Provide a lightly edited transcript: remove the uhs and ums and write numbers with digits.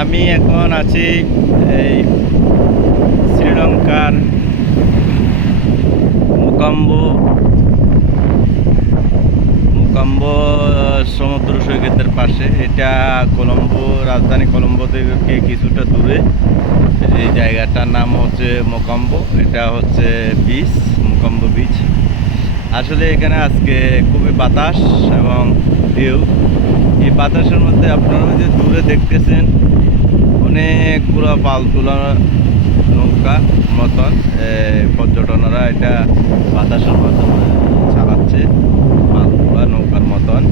আমি এখন আছি এই শ্রীলঙ্কার মুকাম্বো মুকাম্বো সমুদ্র সৈকতের পাশে। এটা কলম্বো, রাজধানী কলম্বো থেকে কিছুটা দূরে। এই জায়গাটার নাম হচ্ছে মোকাম্বো। এটা হচ্ছে বিচ, মুকাম্বো বিচ। আসলে এখানে আজকে খুবই বাতাস এবং ঢেউ। এই বাতাসের মধ্যে আপনারা যে দূরে দেখতেছেন অনেকগুলো পাল তোলা নৌকা মতন, পর্যটনরা এটা বাতাসের মাধ্যমে চালাচ্ছে পাল তোলা নৌকার মতন।